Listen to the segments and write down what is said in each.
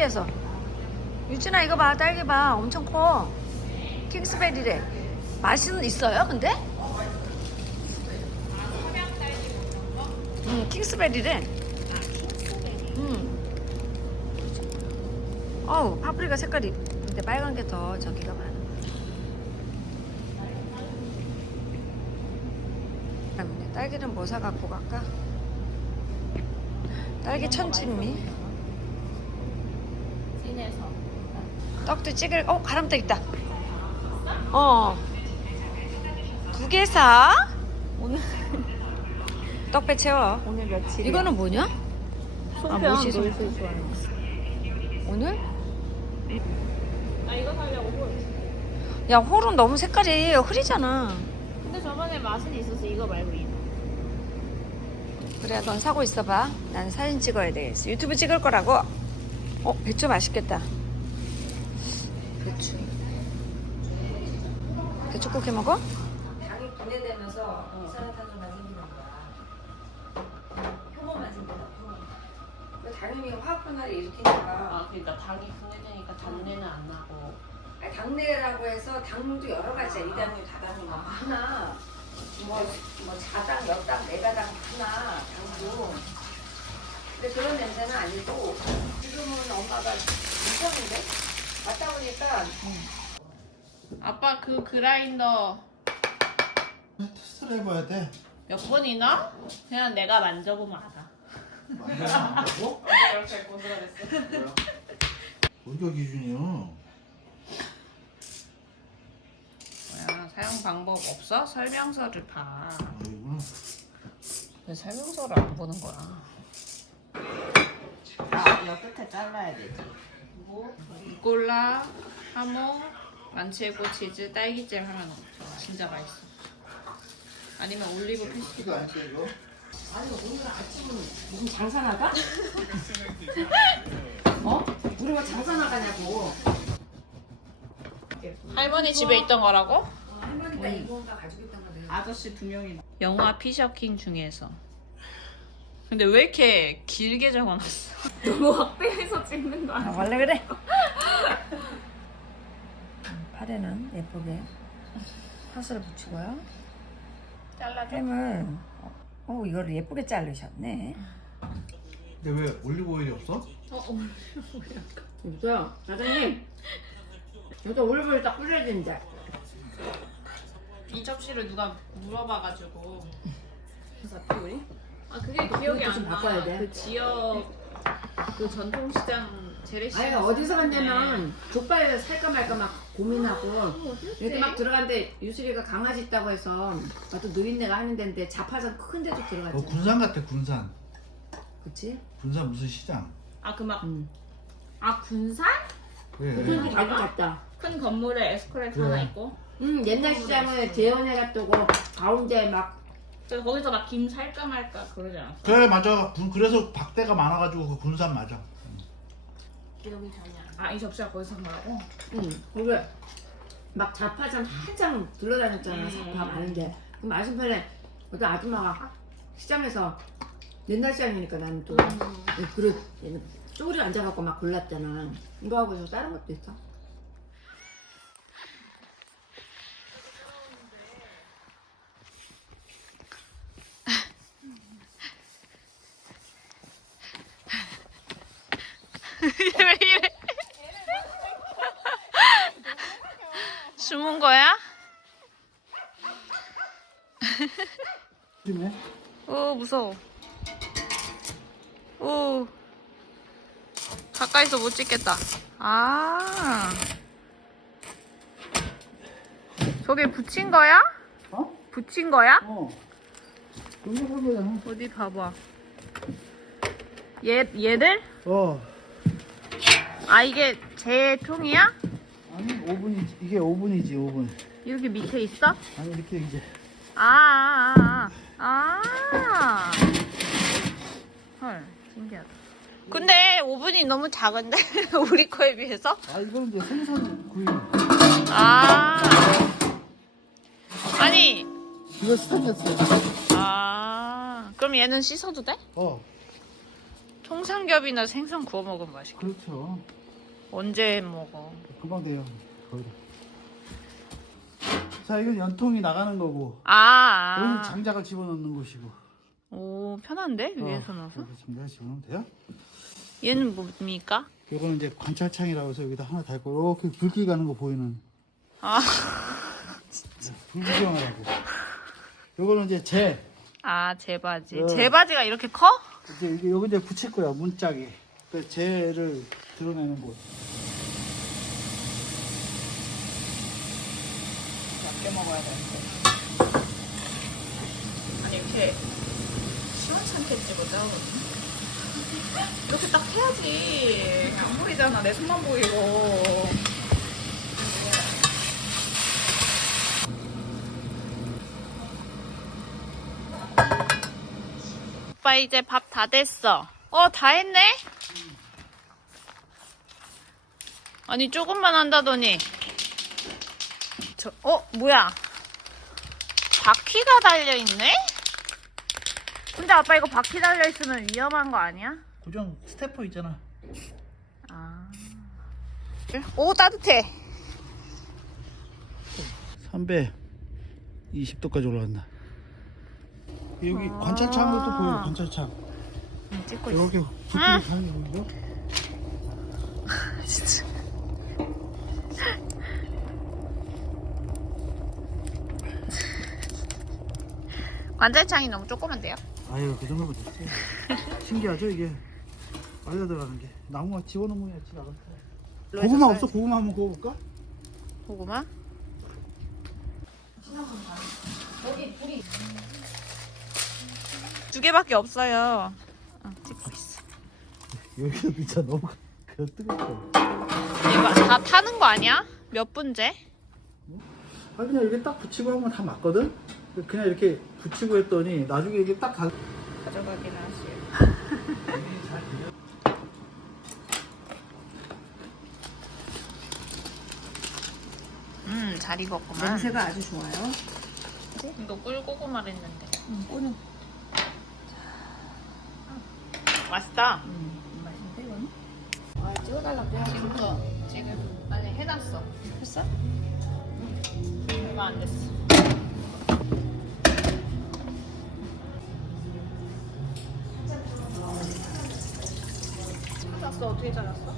신기해서. 유진아 이거 봐 딸기 봐 엄청 커. 킹스베리래. 맛은 있어요 근데? 응 킹스베리래. 응. 어우 파프리카 색깔이 근데 빨간 게 더 저기가 많아. 그다음에 딸기는 뭐 사 갖고 갈까? 딸기 천진미. 찐해서. 떡도 찍을 어 가람떡 있다 어두 개 사? 오늘 떡배 채워 오늘 며칠? 이거는 뭐냐? 아, 뭐지, 좋아하는. 오늘? 아 이거 사려고 홀. 야 홀은 너무 색깔이 흐리잖아 근데 저번에 맛은 있어서 이거 말고 이거. 그래 넌 사고 있어봐 난 사진 찍어야 되겠어 유튜브 찍을 거라고 어 배추 맛있겠다 배추 배추국 해 먹어? 당이 분해되면서 이산화탄소만 생기는 거야 효모만 생기는 거야 당연히 화학 변화를 일으키니까 아 그러니까 당이 분해되니까 단내는 안 나고. 아니, 당내라고 해서 당도 여러 가지야. 이당류, 다당류 뭐 하나. 뭐, 뭐 자당, 여당, 내가당 하나 당도. 근데 그런 냄새는 아니고 지금은 엄마가 괜찮은데 맞다 보니까 아빠 그 그라인더 테스트를 해봐야 돼. 몇 번이나? 그냥 내가 만져보면 알아. 만져보고? 이렇게 고스란했어. 어디가 기준이야? 뭐야 사용 방법 없어? 설명서를 봐. 아이고. 왜 설명서를 안 보는 거야? 아, 여 끝에 잘라야 되지. 뭐? 이꼴라, 하모, 만체고 치즈, 딸기잼 하면 좋아. 진짜 맛있어. 아니면 올리브 페스티벌. 안 써, 이거? 아니 오늘 아침은 무슨 장사 나가? 어? 우리 뭐 장사 나가냐고. 할머니 집에 있던 거라고? 어, 할머니가 이건가 가지고 있던 건데. 아저씨 두 명이. 영화 피셔킹 중에서. 근데 왜 이렇게 길게 적어놨어? 너무 확대해서 찍는 거 아, 원래 그래. 팔에는 예쁘게 파스를 붙이고요. 잘라줘. 햄을 어, 어 이거를 예쁘게 자르셨네. 근데 왜 올리브 오일이 없어? 없어요, 사장님. 여기다 올리브를 딱 뿌려야 되는데. 이 접시를 누가 물어봐가지고. 그래서 우리? 아 그게 기억이 그것도 좀 안 나. 바꿔야 돼. 그 지역 그 전통시장 재래시장. 아니 어디서 갔냐면 족발 살까 말까 막 고민하고 이렇게 막 들어갔는데 유수리가 강아지 있다고 해서 나도 노인네가 하는 데인데 자파장 큰 데도 어, 들어갔잖아. 군산 같아, 군산. 그치? 군산 무슨 시장? 아그 막. 응. 아 군산? 그래. 그래도 자주 갔다. 큰 건물에 에스컬레이터 그래. 하나 있고. 응 옛날 시장을 재현해 갔다고 가운데 막 그래서 거기서 막 김 살까 말까 그러지 않았어? 그래, 맞아. 군, 그래서 박대가 많아가지고 그 군산 맞아. 기억이 전혀 안 나. 아이 접시가 거기서 산 거라고? 응, 거기 막 자파장 한참 둘러다녔잖아, 음. 자파 많은데. 그 맞은편에 어떤 아줌마가 시장에서 옛날 시장이니까 나는 또 음. 그릇 얘는 쪼그려 앉아갖고 막 골랐잖아. 이거 하고 저 다른 것도 있어. 왜 이래? 숨은 거야? 심해? 오 무서워. 오 가까이서 못 찍겠다. 아 저게 붙인 거야? 어? 붙인 거야? 어. 어디 봐봐. 얘 얘들? 어. 아 이게 제 통이야? 아니, 5분이지. 이게 5분이지, 5분. 이렇게 밑에 있어? 아니, 이렇게 이제. 아, 아, 아, 아. 헐, 신기하다. 근데 오븐이 너무 작은데? 우리 거에 비해서? 아, 이건 이제 생선 구이. 아. 아니, 이거 스타일이었어. 아. 그럼 얘는 씻어도 돼? 어. 통삼겹이나 생선 구워 먹으면 맛있겠다. 그렇죠. 언제 먹어? 금방 돼요. 거의. 자, 이건 연통이 나가는 거고. 아, 여기는 아. 장작을 집어넣는 곳이고. 오 편한데 위에서 어, 넣어서? 여기서 장작을 집어넣으면 돼요. 얘는 뭡니까? 요거는 이제 관찰창이라고 해서 여기다 하나 달고 이렇게 불길 가는 거 보이는 아, 불 구경하라고. 요거는 이제 재. 아 제바지. 어. 제바지가 이렇게 커? 이제 여기 여기 이제 붙일 거야 문짝에. 그 재를 드러내는 곳. 아껴 먹어야 되는데. 아니 이렇게 시원찮게 찍어줘. 이렇게 딱 해야지. 안 보이잖아. 내 손만 보이고. 오빠 이제 밥 다 됐어. 어, 다 했네? 아니, 조금만 한다더니. 저, 어, 뭐야? 바퀴가 달려있네? 근데 아빠 이거 바퀴 달려있으면 위험한 거 아니야? 고정 스태퍼 있잖아. 아. 오, 따뜻해. 3배 20도까지 올라간다. 여기 아. 관찰창도 또 보여. 관찰창. 응, 찍고 있어. 이렇게 불길이 가는 거. 진짜. 관절창이 너무 조그만데요? 아유 그 정도면 됐어요. 신기하죠 이게 말려 들어가는 게 나무가 집어넣으면 야지 거. 고구마 없어? 고구마 한번 구워볼까? 고구마? 두 개밖에 없어요. 어, 찍고 있어. 여기가 진짜 너무 그 뜨겁다. 이거 다 타는 거 아니야? 몇 분째? 아 그냥 이렇게 딱 붙이고 하면 다 맞거든. 그냥 이렇게 붙이고 했더니 나중에 이게 딱 가. 가져가긴 하세요. 음, 잘 익었구만. 냄새가 아주 좋아요. 이거 꿀고구마 했는데. 음, 오늘 맛있다. 음, 맛있는데 이건? 아 찍어달라고. 지금부터 지금 아니 해놨어. 했어? 얼마 안 됐어. 잘랐어 어떻게 잘랐어?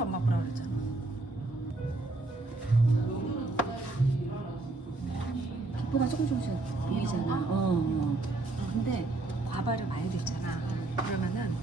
띄어서 엄마 보라 그랬잖아. 기포가 조금 조금씩 보이잖아. 어, 어. 어, 근데 과발을 많이 됐잖아. 그러면은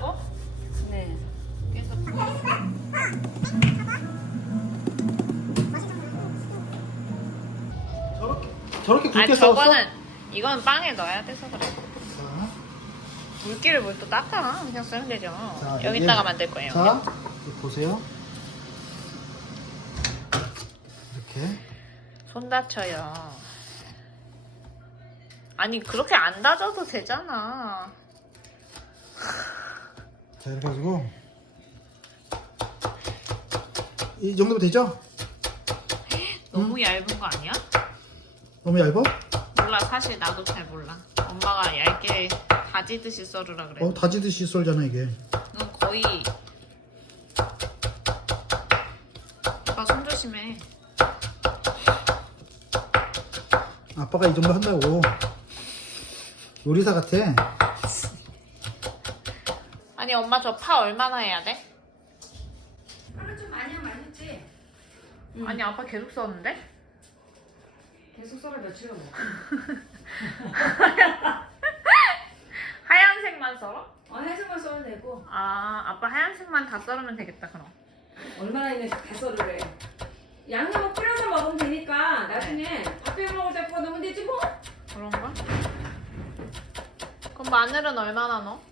또 쪼매라고? 네. 계속. 저렇게 저렇게 아 굵게 썰었어? 저거는 이건 빵에 넣어야 돼서 그래. 자, 물기를 뭘 또 닦아? 그냥 쓰면 되죠. 자, 여기다가 이게- 만들 거예요. 자 이거 보세요. 이렇게 손 다쳐요. 아니 그렇게 안 다져도 되잖아. 자 이렇게 해가지고 이 정도면 되죠? 너무 얇은 거 아니야? 너무 얇아? 몰라 사실 나도 잘 몰라. 엄마가 얇게 다지듯이 썰으라 그래. 어 다지듯이 썰잖아 이게. 넌 거의 아빠 손 조심해. 아빠가 이 정도 한다고. 요리사 같아. 아니 엄마 저 파 얼마나 해야 돼? 하루 좀 많이 하면 많이 했지. 아니 아빠 계속 썼는데? 계속 썰어 며칠을 먹어. 하얀색만 썰어? 어, 해서만 썰어도 되고 아 아빠 하얀색만 다 썰으면 되겠다 그럼. 얼마나 있는지 다 썰으래. 양념을 뿌려서 먹으면 되니까 나중에 밥 비벼 먹을 때 구워 넣으면 되지 뭐. 그런가? 그럼 마늘은 얼마나 넣어?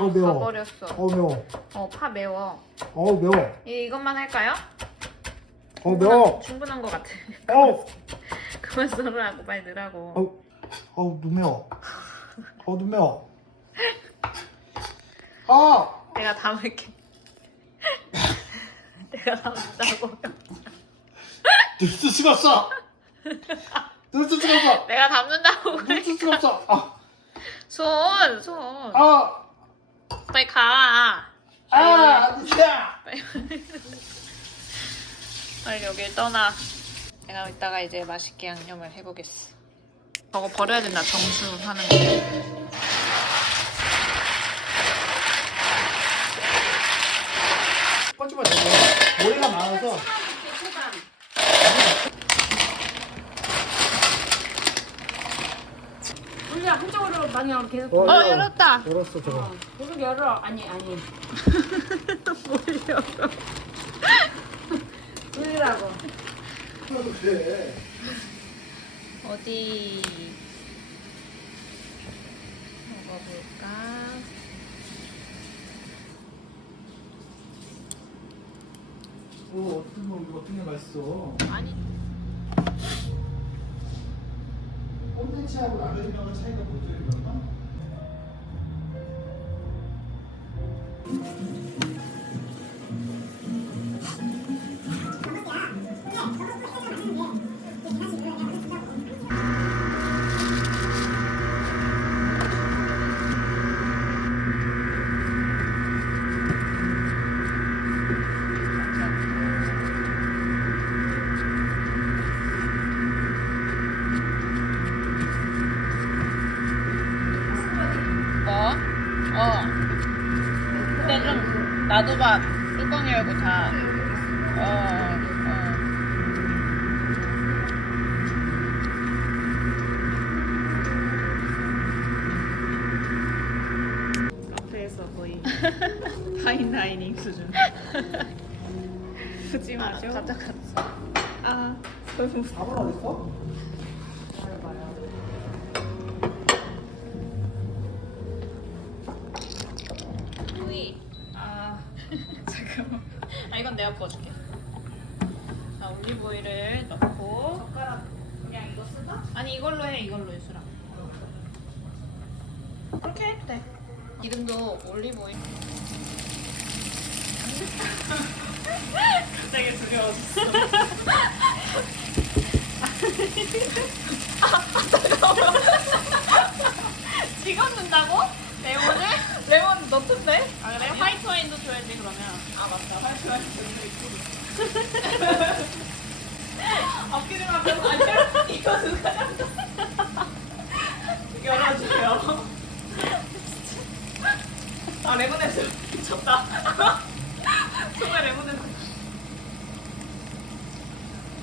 어, 매워. 버렸어. 어 매워. 어, 파 매워. 어 매워. 이, 이것만 할까요? 어 매워. 충분한 것 같아. 어. 그만 썰으라고 빨리 넣으라고. 어. 어, 눈 매워. 어, 눈 매워. 아! 내가 담을게. 내가 수가 없어! 눈쓸 수가 없어! 내가 담는다고. 눈쓸 수가 없어! 아! 손, 손. 아! 빨리 가. 아! 눈이야! 빨리, 빨리 여길 떠나. 내가 이따가 이제 맛있게 양념을 해보겠어. 저거 버려야 된다. 정수 하는 거. 뻔뻔 해. 모래가 많아서. 초반. 우리가 방향 계속 어, 어. 열었다. 열었어, 저거. 어, 계속 열어. 아니 아니. 뭘요? 돌리라고. 어디 먹어볼까? 어, 어떤 거, 어떤 게 맛있어? 아니 콘텐츠하고 라면이랑은 차이가 뭐죠, 이거는? 어. 근데 좀 놔둬봐. 뚜껑 열고 다. 어. 어. 카페에서 거의 파인다이닝 수준. 푸짐하죠? 아, 가져갔어. 아, 너무 밥은 어딨어? 후이. 아, 잠깐만. 아 이건 내가 구워줄게. 자 올리브 오일을 넣고. 젓가락 그냥 이거 쓰다? 아니 이걸로 해 이걸로 유수랑. 그렇게 해도 돼. 기름도 올리브 오일. 갑자기 두려워졌어. 찍었는다고? 레몬을? 레몬 넣던데? 아 그래? 화이트 와인도 줘야지 그러면. 아, 맞다. 화이트 와인. 앞길을 가면 아니야? 이거 누가 열어주세요. 아, 레몬 냄새 미쳤다. 정말 레몬 냄새.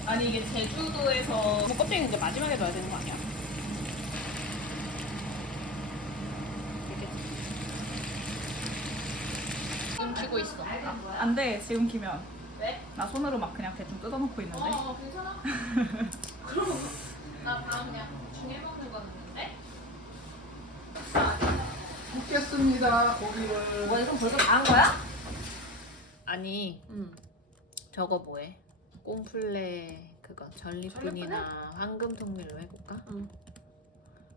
아니, 이게 제주도에서 뭐 껍데기 이제 마지막에 넣어야 되는 거 아니야? 이렇게. 긁고 있어. 안 돼, 지금 키면. 왜? 나 손으로 막 그냥 대충 뜯어놓고 있는데. 어, 괜찮아? 그럼 나 다음 그냥 중에 먹는 거였는데? 굽겠습니다 고기를 뭐 이건 벌써 다 한 거야? 아니, 응. 저거 뭐해? 꼼플레 그거 전리품이나 황금 통밀로 해볼까?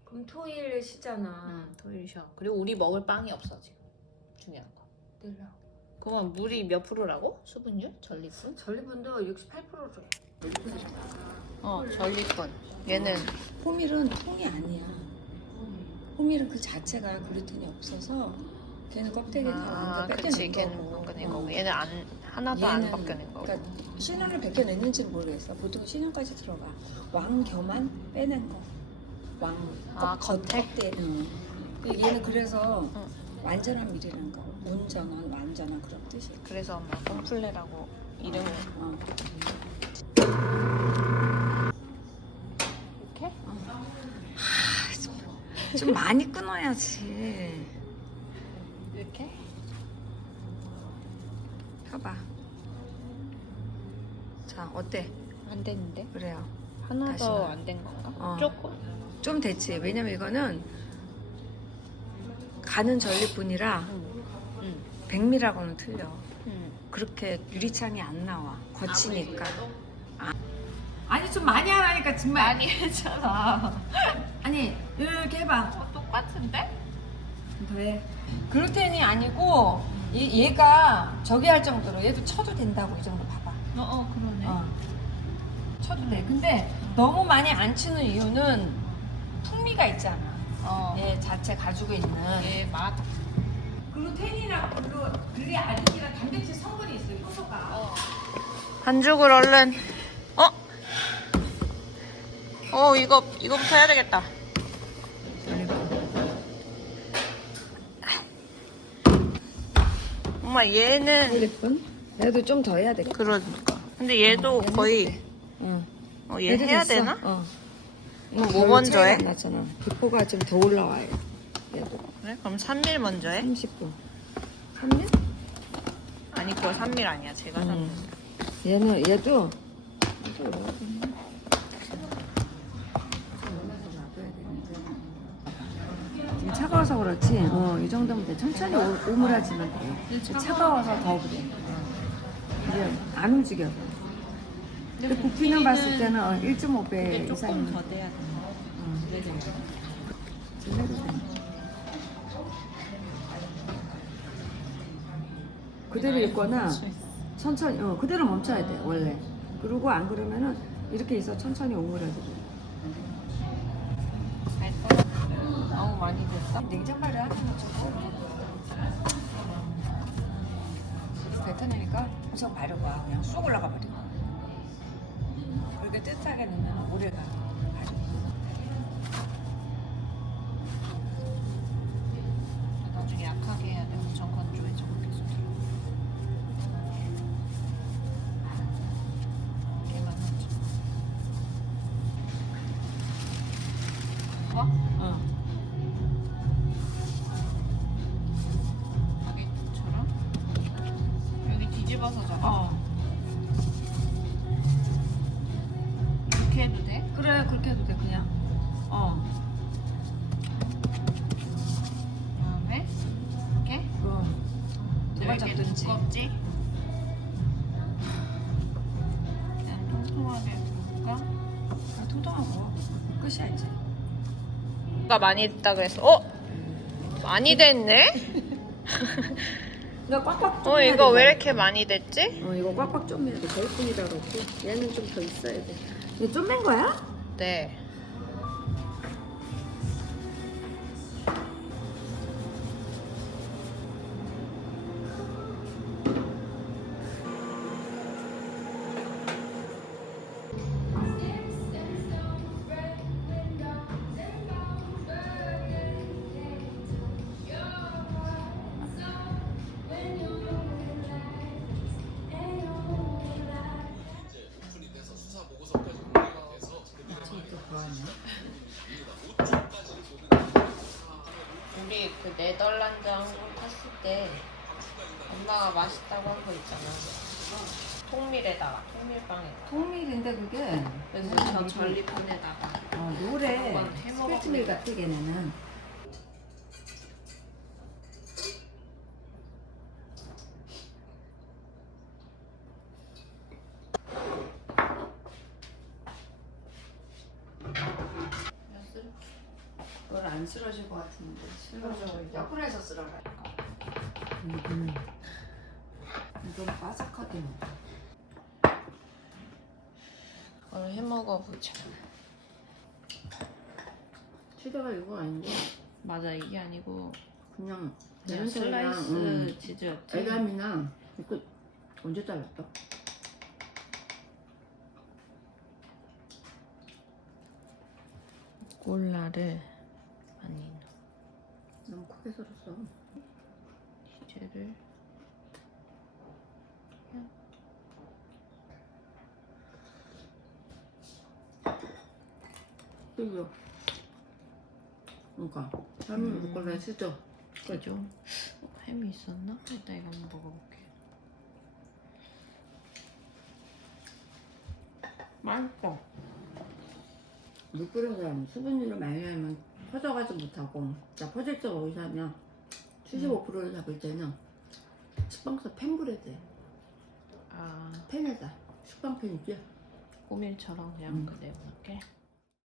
그럼 토일 쉬잖아. 응, 토일 쉬어. 그리고 우리 먹을 빵이 없어 지금. 중요한 거. 늘려. 그러면 물이 몇 프로라고? 수분율? 전리품? 전리분도 68%로. 어, 전리품. 얘는 호밀은 통이 아니야. 호밀은 그 자체가 글루텐이 없어서 걔는 껍데기 아, 다 그치. 뺏겨낸 걔는 거고. 벗겨낸 어. 거고. 얘는 안 하나도 안 얘는 벗겨낸 거고. 그러니까 신혼을 벗겨냈는지는 모르겠어. 보통 신혼까지 들어가. 왕겨만 빼낸 거. 왕. 아, 겉- 겉에? 응. 근데 얘는 그래서 응. 완전한 밀이라는 거. 온전한 완전한 그런 뜻이. 그래서 엄마 꼼플레라고 이름을 어. 이렇게? 좀 많이 끊어야지. 이렇게? 봐봐. 자, 어때? 안 되는데? 그래요. 하나 더 봐. 안된 건가? 어. 조금? 좀 됐지. 왜냐면 이거는 가는 전리뿐이라 응. 응. 백미라고는 틀려. 응. 그렇게 유리창이 안 나와. 거치니까. 아니 좀 많이 하라니까 정말. 많이 했잖아. 아니 이렇게 해봐. 똑같은데? 더해. 글루텐이 아니고 얘, 얘가 저기 할 정도로 얘도 쳐도 된다고 이 정도 봐봐. 어, 어, 그러네. 어. 쳐도 돼. 근데 너무 많이 안 치는 이유는 풍미가 있잖아. 어. 얘 자체 가지고 있는 얘 맛. 글루텐이랑 글루 글리 알기랑 단백질 성분이 있어. 효소가. 반죽을 얼른. 어? 어, 이거, 이거부터 해야 되겠다. 엄마, 얘는. 전리뿐? 얘도 좀 더 해야 돼. 그러니까. 근데 얘도 거의. 응. 어, 얘 해야 되나? 어. 뭐, 뭐 먼저 해? 나잖아. 비포가 좀 더 올라와요. 얘도 그래? 그럼 3밀 먼저 해? 30분. 3년? 아니, 그거 3밀 아니야. 제가 샀는 음. 얘는 얘도 지금 차가워서 그렇지. 어, 이 정도면 돼. 천천히 오, 오므라지면 돼. 차가워서 더 그래. 이제 안 움직여. 근데 부피는 봤을 때는 어, 1.5배 이상이면 더 돼야 돼. 지금 해 그대로 있거나 천천히 어, 그대로 멈춰야 돼 원래. 그리고 안 그러면은 이렇게 있어 천천히 돼 너무 많이 됐어? 냉장고를 하면 좋고 뱉어내니까 우선 바르고 그냥 쑥 올라가 버리고 그렇게 뜨뜻하게 넣으면 오래 가 잡든지 두껍지? 그냥 통통하게 볼까? 아, 통통하고 끝이야 이제 가 많이 됐다 그랬어. 어? 많이 됐네? 이거 꽉꽉 어 이거 왜 이렇게 많이 됐지? 어 이거 꽉꽉 좀매야 돼 저희 뿐이라 그렇고 얘는 좀 더 있어야 돼 이거 좀맨 거야? 네. 저 전리판에다가 어, 노래. 한번 스피트밀 같아 걔네는. 안 쓰러질 것 같은데. 쓰러져 옆으로 해서 쓸어가요. 음. 좀 바삭하게 먹어 그걸 해 먹어보자. 치즈가 이거 아니고 맞아 이게 아니고 그냥 그냥 슬라이스 음, 치즈였지. 애감이나 이거 언제 잘랐어? 콜라를 많이 넣어. 너무 크게 썰었어 치즈를 그죠? 그러니까 삶은 음. 루꼴라 치즈 그죠? 어, 햄이 있었나? 일단 이거 한번 먹어볼게. 맛있다 루꼴라가 수분율을 많이 하면 퍼져가지 못하고 자 퍼질 때 어디서 하냐 75%를 잡을 때는 식빵서 팬브레드에 아 팬에다 식빵팬이지 꼬밀처럼 그냥 음. 그 내보낼게.